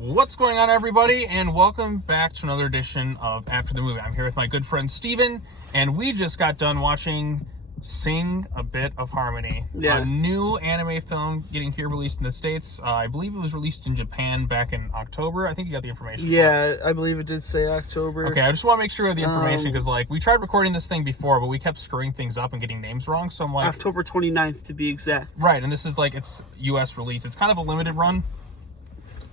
What's going on, everybody, and welcome back to another edition of After the Movie. I'm here with my good friend Steven, and we just got done watching Sing a Bit of Harmony, a new anime film getting here released in the States. I believe it was released in Japan back in October. I think you got the information. Yeah, I believe it did say October. Okay, I just want to make sure of the information because, we tried recording this thing before, but we kept screwing things up and getting names wrong, so I'm like... October 29th, to be exact. Right, and this is, it's U.S. release. It's kind of a limited run.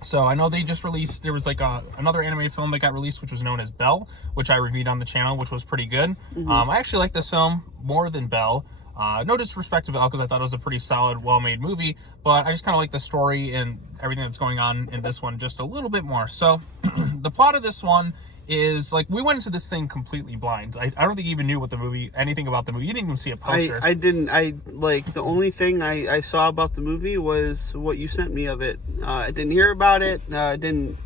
So I know they just released, there was another anime film that got released, which was known as Belle, which I reviewed on the channel, which was pretty good. Mm-hmm. I actually like this film more than Belle. No disrespect to Belle, because I thought it was a pretty solid, well-made movie, but I just kind of like the story and everything that's going on in this one just a little bit more. So the plot of this one is, we went into this thing completely blind. I don't think you even knew anything about the movie. You didn't even see a poster. I didn't. The only thing I saw about the movie was what you sent me of it. I didn't hear about it. I didn't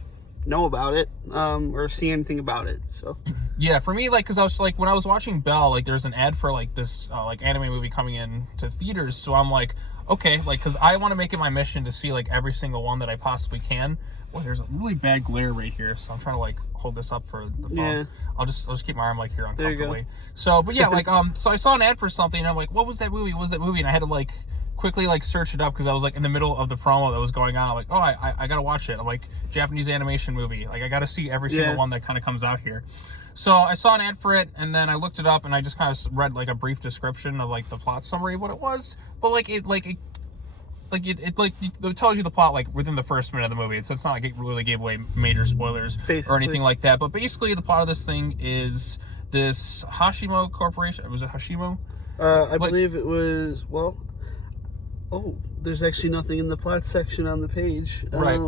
know about it, or see anything about it, so. Yeah, for me, because I was, when I was watching Belle, there's an ad for, this, anime movie coming in to theaters, so I'm like, okay, because I want to make it my mission to see, every single one that I possibly can. Boy, there's a really bad glare right here, so I'm trying to, hold this up for the phone. Yeah. I'll just keep my arm, here uncomfortably. So, but yeah, so I saw an ad for something, and I'm like, what was that movie? What was that movie? And I had to, quickly, search it up, because I was, in the middle of the promo that was going on. I'm like, oh, I gotta watch it. I'm like, Japanese animation movie. I gotta see every single one that kind of comes out here. So I saw an ad for it, and then I looked it up, and I just kind of read, a brief description of, the plot summary of what it was. But, it tells you the plot within the first minute of the movie, so it's not like it really gave away major spoilers or anything like that. But basically, the plot of this thing is this Hashimo Corporation. Was it Hashimo? I believe it was. There's actually nothing in the plot section on the page. Right.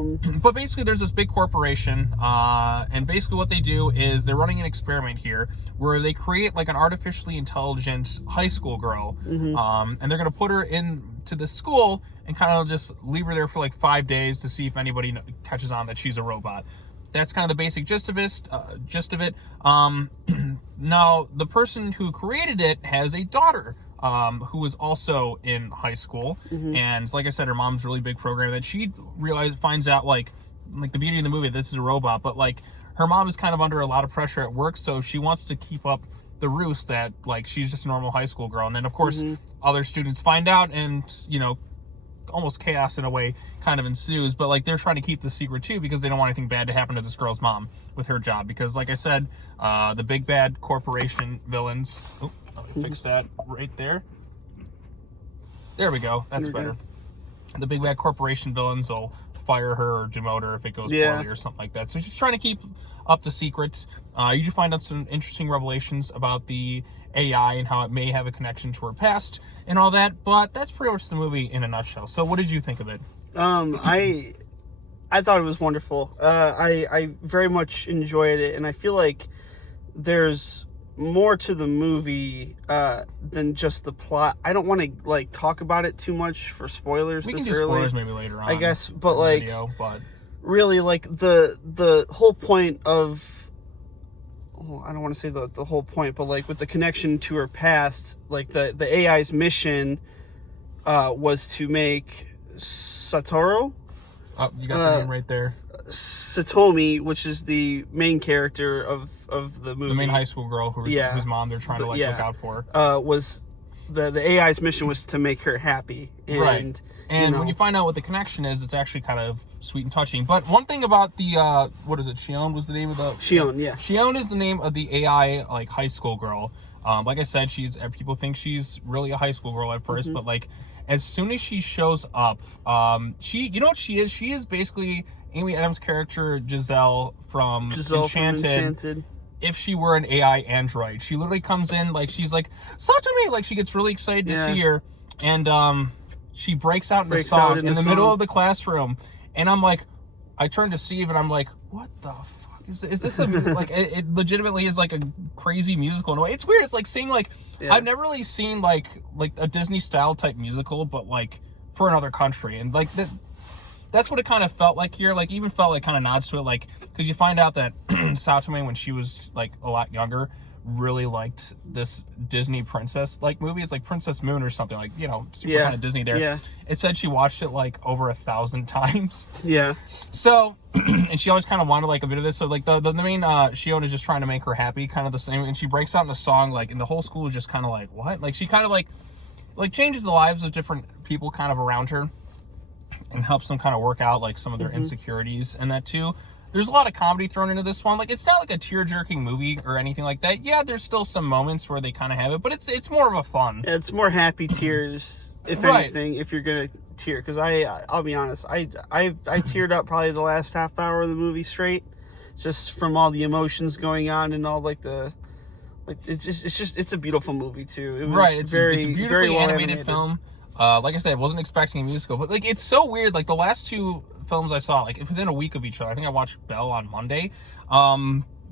But basically, there's this big corporation, and basically what they do is they're running an experiment here where they create an artificially intelligent high school girl, and they're going to put her into the school and kind of just leave her there for 5 days to see if anybody catches on that she's a robot. That's kind of the basic gist of it. Now, the person who created it has a daughter, who is also in high school, and like I said, her mom's really big program that she finds out the beginning of the movie, this is a robot, but her mom is kind of under a lot of pressure at work, so she wants to keep up the ruse that she's just a normal high school girl, and then of course other students find out, and almost chaos in a way kind of ensues, but they're trying to keep the secret too because they don't want anything bad to happen to this girl's mom with her job, because like I said, the big bad corporation villains, let me fix that right there we go, that's better. The big bad corporation villains will fire her or demote her if it goes poorly or something like that, so she's trying to keep up the secrets. You do find out some interesting revelations about the AI and how it may have a connection to her past and all that, but that's pretty much the movie in a nutshell. So what did you think of it? I thought it was wonderful. I very much enjoyed it, and I feel like there's more to the movie than just the plot. I don't want to talk about it too much for spoilers. We can do spoilers maybe later on, I guess, but video, but really the whole point of, I don't want to say the whole point, but with the connection to her past, the AI's mission was to make Satoru. Oh, you got the name right there. Satomi, which is the main character of the movie. The main high school girl whose mom they're trying to look out for. Was the AI's mission was to make her happy. And, right. And when you find out what the connection is, it's actually kind of sweet and touching. But one thing about the, what is it, Shion was the name of the... Shion, yeah. Shion is the name of the AI, high school girl. Like I said, people think she's really a high school girl at first, but, as soon as she shows up, you know what she is? She is basically Amy Adams' character, Giselle from Enchanted. If she were an AI android. She literally comes in, she's like, Satomi! She gets really excited to see her, and, she breaks out in a song in the middle of the classroom, and I'm like, I turn to Steve, and I'm like, what the fuck is this? It legitimately is a crazy musical in a way. It's weird. It's seeing I've never really seen like a Disney style type musical, but for another country, and that's what it kind of felt like here. Even felt kind of nods to it, because you find out that Satomi, when she was a lot younger, really liked this Disney princess like movie. It's like Princess Moon or something, like, you know, super kind of Disney there. Yeah. It said she watched it like over 1,000 times. Yeah. So, and she always kind of wanted like a bit of this. So like the main Shion is just trying to make her happy, kind of the same. And she breaks out in a song, like, and the whole school is just kind of like, what? Like she kind of like changes the lives of different people kind of around her and helps them kind of work out like some of their insecurities and that too. There's a lot of comedy thrown into this one. Like, it's not like a tear-jerking movie or anything like that. Yeah, there's still some moments where they kind of have it, but it's more of a fun. Yeah, it's more happy tears, if anything, if you're gonna tear. Because I'll be honest, I teared up probably the last half hour of the movie straight, just from all the emotions going on and all like it's a beautiful movie too. It was it's a beautifully very well animated film. Like I said, I wasn't expecting a musical, but like it's so weird. Like the last two films I saw, like within a week of each other. I think I watched Belle on Monday.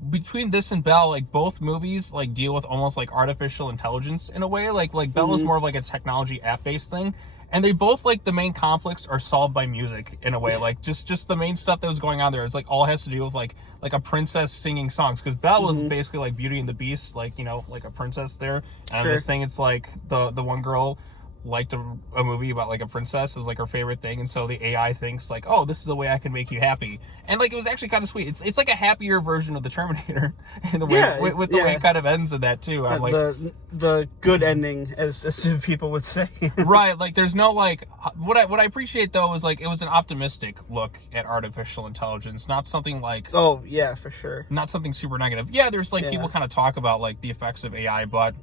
Between this and Belle, like both movies like deal with almost like artificial intelligence in a way. Like Belle is more of like a technology app based thing, and they both like the main conflicts are solved by music in a way. Like just the main stuff that was going on there is like all has to do with like a princess singing songs, because Belle was basically like Beauty and the Beast, like, you know, like a princess there. And this thing, it's like the one girl liked a movie about like a princess. It was like her favorite thing, and so the AI thinks like, oh, this is a way I can make you happy. And like it was actually kind of sweet. It's like a happier version of the Terminator in a way, with the way it kind of ends in that too. I'm like the good ending, as people would say. Right, like there's no like what I appreciate though is like it was an optimistic look at artificial intelligence, not something like, oh yeah, for sure, not something super negative. Yeah, there's like people kind of talk about like the effects of AI, but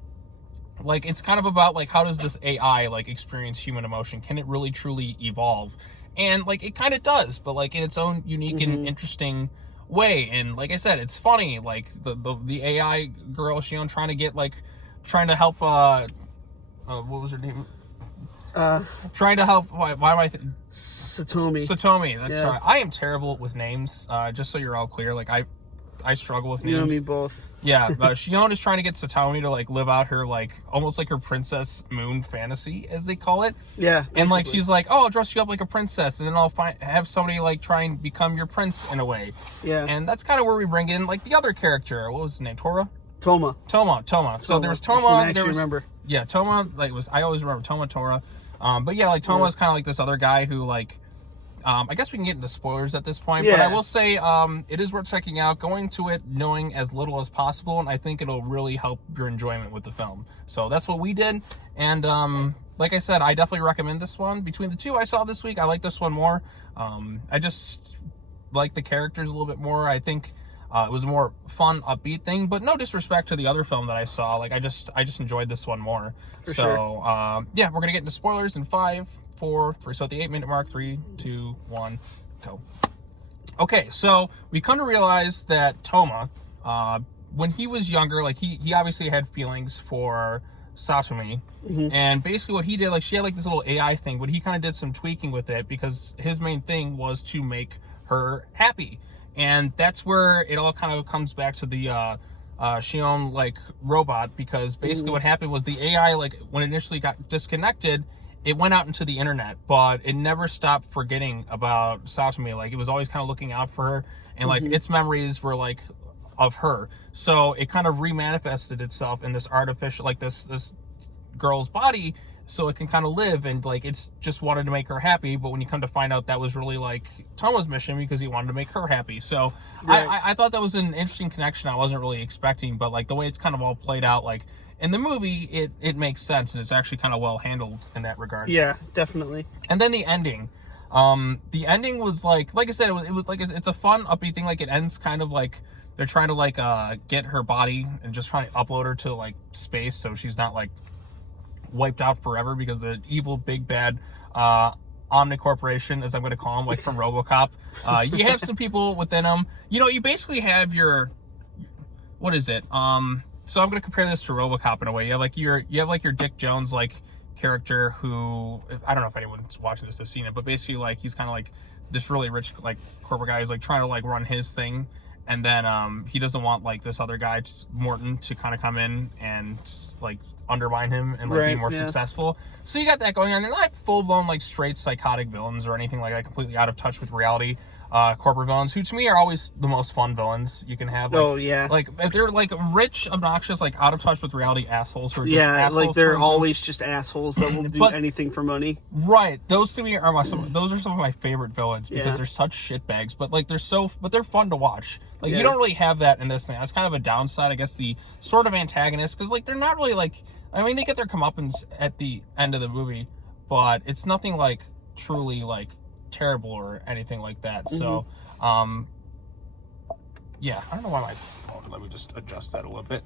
like it's kind of about like how does this AI like experience human emotion? Can it really truly evolve? And like it kind of does, but like in its own unique and interesting way. And like I said, it's funny. Like the AI girl Shion trying to help. What was her name? Trying to help. Why am I? Satomi. That's right. I am terrible with names. Just so you're all clear, like I struggle with names. You and me both. Yeah, Shion is trying to get Satomi to like live out her like almost like her Princess Moon fantasy, as they call it. Yeah, and like she's like, oh, I'll dress you up like a princess, and then I'll have somebody like try and become your prince in a way. Yeah, and that's kind of where we bring in like the other character. What was his name? Toma. So there was Toma. I actually remember. Yeah, Toma. Like I always remember Tora. But yeah, like Toma is kind of like this other guy who like. I guess we can get into spoilers at this point, but I will say it is worth checking out. Going to it knowing as little as possible, and I think it'll really help your enjoyment with the film. So that's what we did, and like I said, I definitely recommend this one. Between the two I saw this week, I like this one more. I just like the characters a little bit more. I think it was a more fun, upbeat thing, but no disrespect to the other film that I saw. Like I just enjoyed this one more. For sure. Yeah, we're gonna get into spoilers in 5, 4, 3. So at the 8-minute mark, 3, 2, 1, go. Okay, so we come to realize that Toma, when he was younger, like he obviously had feelings for Satomi, and basically what he did, like she had like this little AI thing, but he kind of did some tweaking with it because his main thing was to make her happy, and that's where it all kind of comes back to the Shion like robot, because basically what happened was the AI, like when it initially got disconnected, it went out into the internet, but it never stopped forgetting about Satomi. Like it was always kind of looking out for her, and like its memories were like of her. So it kind of remanifested itself in this artificial, like this girl's body, so it can kind of live, and like it's just wanted to make her happy. But when you come to find out, that was really like Toma's mission, because he wanted to make her happy. So I thought that was an interesting connection I wasn't really expecting, but like the way it's kind of all played out, like in the movie, it makes sense, and it's actually kind of well handled in that regard. Yeah, definitely. And then the ending. The ending was like I said, it was like it's a fun, upbeat thing. Like it ends kind of like they're trying to like get her body and just trying to upload her to like space, so she's not like wiped out forever, because the evil big bad Omni Corporation, as I'm going to call them, like from RoboCop. You have some people within them. You know, you basically have your, what is it? So I'm going to compare this to RoboCop in a way. You have like your Dick Jones like character who, I don't know if anyone's watching this has seen it, but basically like he's kind of like this really rich like corporate guy is like trying to like run his thing, and then he doesn't want like this other guy Morton to kind of come in and like undermine him and like be more successful. So you got that going on. They're not like full blown like straight psychotic villains or anything like that, completely out of touch with reality. corporate villains, who to me are always the most fun villains you can have. Like, Oh, yeah. Like, if they're like rich, obnoxious, like out of touch with reality assholes who are just Yeah, assholes. like they're always just assholes that will do anything for money. Right. Those to me are those are some of my favorite villains because Yeah. they're such shitbags, but like but they're fun to watch. Like Yeah. you don't really have that in this thing. That's kind of a downside, I guess, the sort of antagonist, because like they're not really like, I mean, they get their comeuppance at the end of the movie, but it's nothing like truly like terrible or anything like that. So, yeah, I don't know why my phone. Let me just adjust that a little bit.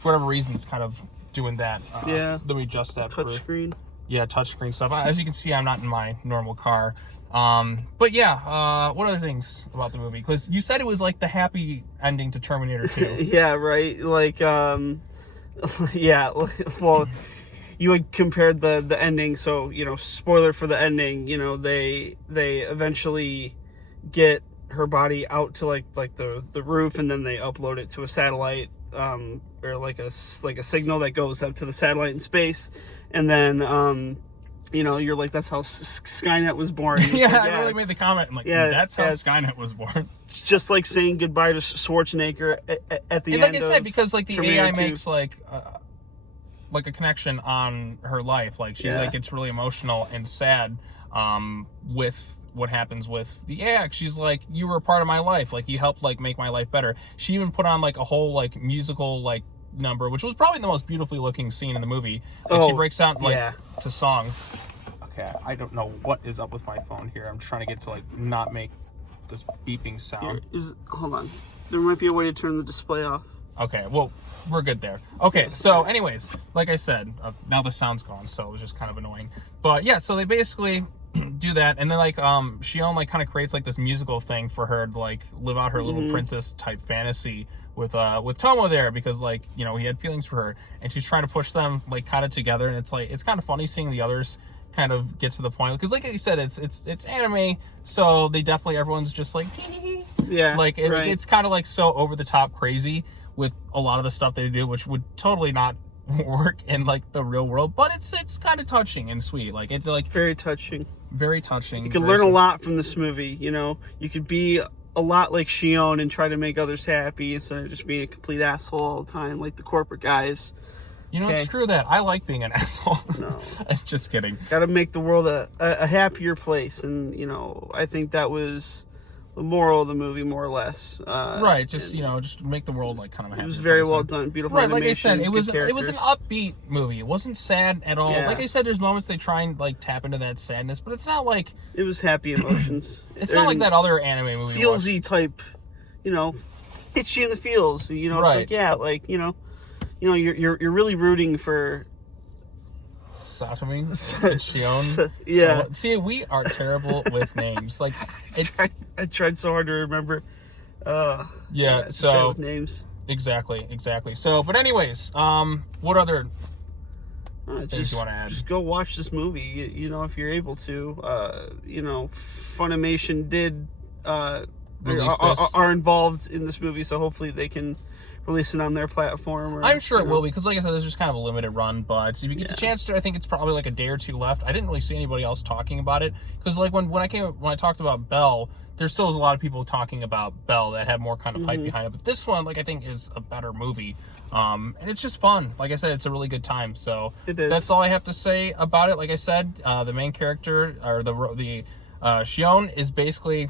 For whatever reason, it's kind of doing that. Yeah. Let me adjust that. Touchscreen. Yeah, touchscreen stuff. As you can see, I'm not in my normal car. But yeah, what other things about the movie? Because you said it was like the happy ending to Terminator 2. Yeah, right. Like, yeah. Well, you had compared the ending. So, you know, spoiler for the ending. You know, they eventually get her body out to like the roof, and then they upload it to a satellite, or like a signal that goes up to the satellite in space, and then you know, you're like, that's how Skynet was born. Yeah, like, I really made the comment. I'm like, yeah, that's how Skynet was born. It's just like saying goodbye to Schwarzenegger at the end. Like I said, because like the Terminator AI 2. makes like a connection on her life. Like she's like, it's really emotional and sad with what happens with the AI. She's like, you were a part of my life. Like you helped like make my life better. She even put on like a whole like musical like number, which was probably the most beautifully looking scene in the movie. Like she breaks out like to song. Okay, I don't know what is up with my phone here. I'm trying to get to like not make this beeping sound. Hold on. There might be a way to turn the display off. Okay, well, we're good there. Okay, so anyways, like I said, now the sound's gone, so it was just kind of annoying. But yeah, so they basically do that, and then like Shion like kind of creates like this musical thing for her to like live out her little princess type fantasy with Tomo there, because like, you know, he had feelings for her, and she's trying to push them like kind of together, and it's like, it's kind of funny seeing the others kind of get to the point, because like you said, it's anime, so they definitely, everyone's just like yeah, like it's kind of like so over the top crazy with a lot of the stuff they do, which would totally not work in like the real world, but it's kind of touching and sweet. Like it's like very touching. You can learn a lot from this movie. You know, you could be a lot like Shion and try to make others happy instead of just being a complete asshole all the time, like the corporate guys. You know, screw that. I like being an asshole. No. Just kidding. Got to make the world a happier place, and you know, I think that was the moral of the movie, more or less. Right, just, you know, just make the world like kind of a happier place. It was very well done, beautiful animation. Like I said, it was an upbeat movie. It wasn't sad at all. Yeah. Like I said, there's moments they try and like tap into that sadness, but it's not like, it was happy emotions. It's not like that other anime movie. Feelsy type, you know, hits you in the feels. You know, it's like, yeah, like, you know, you're really rooting for Satomi and Shion. Yeah. See, we are terrible with names. Like, I tried so hard to remember. Yeah. So with names. Exactly. So, but anyways, what other things you want to add? Just go watch this movie. You know, if you're able to. You know, Funimation did are involved in this movie, so hopefully they can release it on their platform. I'm sure it will, because like I said, there's just kind of a limited run, but if you get the chance to, I think it's probably like a day or two left. I didn't really see anybody else talking about it, because like when I talked about Belle, there still was a lot of people talking about Belle that had more kind of hype behind it, but this one, like, I think is a better movie, and it's just fun. Like I said, it's a really good time. So that's all I have to say about it. Like I said, the main character, or the Shion, is basically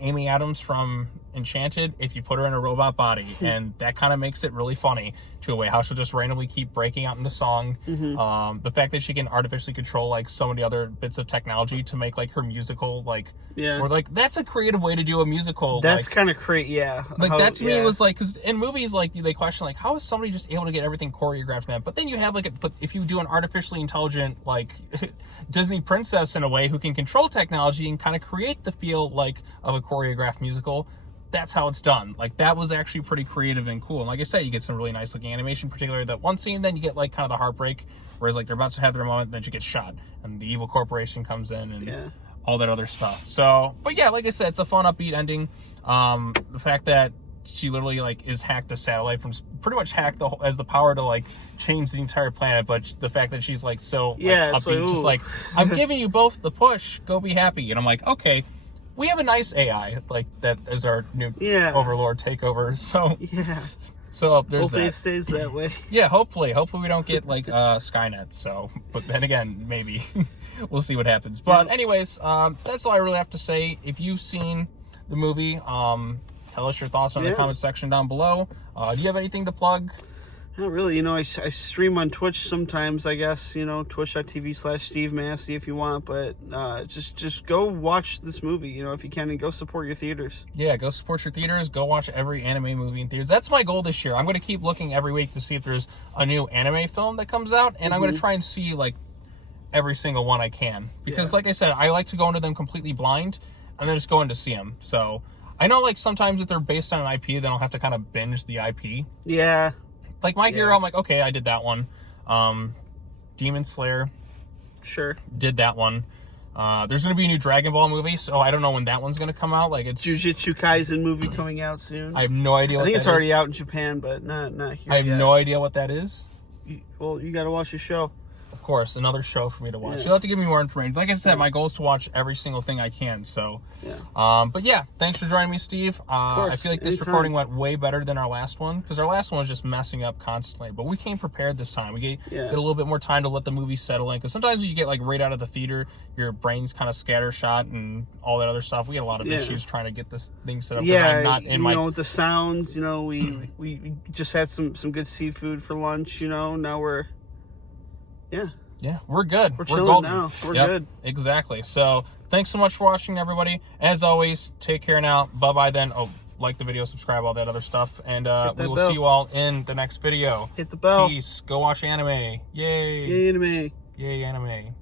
Amy Adams from Enchanted if you put her in a robot body, and that kind of makes it really funny to a way, how she'll just randomly keep breaking out into song. The fact that she can artificially control like so many other bits of technology to make like her musical, like, or like, that's a creative way to do a musical. That's like, kind of yeah. Like that to me was like, because in movies like they question like, how is somebody just able to get everything choreographed from that? But then you have like but if you do an artificially intelligent like Disney princess in a way who can control technology and kind of create the feel like of a choreographed musical, that's how it's done. Like, that was actually pretty creative and cool. And like I said, you get some really nice looking animation, particularly that one scene. Then you get like kind of the heartbreak, whereas like they're about to have their moment, then she gets shot, and the evil corporation comes in, and all that other stuff. So, but yeah, like I said, it's a fun, upbeat ending. The fact that she literally like is hacked a satellite from, pretty much hacked as the power to like change the entire planet, but the fact that she's like so upbeat, just like, I'm giving you both the push, go be happy, and I'm like, okay, we have a nice AI like that as our new Yeah. overlord takeover. So Yeah. so there's Hopefully that. it stays that way. Yeah, hopefully we don't get like Skynet. So, but then again, maybe we'll see what happens. But anyways, that's all I really have to say. If you've seen the movie, tell us your thoughts in the comment section down below. Do you have anything to plug? Not really. You know, I stream on Twitch sometimes, I guess. You know, twitch.tv/Steve Massey if you want. But just go watch this movie, you know, if you can, and go support your theaters. Yeah, go support your theaters. Go watch every anime movie in theaters. That's my goal this year. I'm going to keep looking every week to see if there's a new anime film that comes out. And I'm going to try and see, like, every single one I can. Because, like I said, I like to go into them completely blind and then just go in to see them. So, I know, like, sometimes if they're based on an IP, then I'll have to kind of binge the IP. Yeah. Like, My Hero, I'm like, okay, I did that one. Demon Slayer. Sure. Did that one. There's going to be a new Dragon Ball movie, so I don't know when that one's going to come out. Like, it's Jujutsu Kaisen movie coming out soon. I have no idea what that is. I think it's already out in Japan, but not here I have yet. no idea what that is. Well, you got to watch the show. Of course, another show for me to watch. You'll have to give me more information. Like I said, my goal is to watch every single thing I can. So, but yeah, thanks for joining me, Steve. I feel like this recording went way better than our last one, because our last one was just messing up constantly. But we came prepared this time. We get a little bit more time to let the movie settle in, because sometimes when you get like right out of the theater, your brain's kind of scattershot and all that other stuff. We had a lot of issues trying to get this thing set up. Yeah, I'm not in you know, with the sound. You know, we just had some good seafood for lunch. You know, now we're Yeah, we're good. We're chilling golden. now. We're good. Exactly. So, thanks so much for watching, everybody. As always, take care now. Bye-bye then. Oh, like the video, subscribe, all that other stuff. And we will see you all in the next video. Hit the bell. Peace. Go watch anime. Yay. Yay, anime. Yay, anime.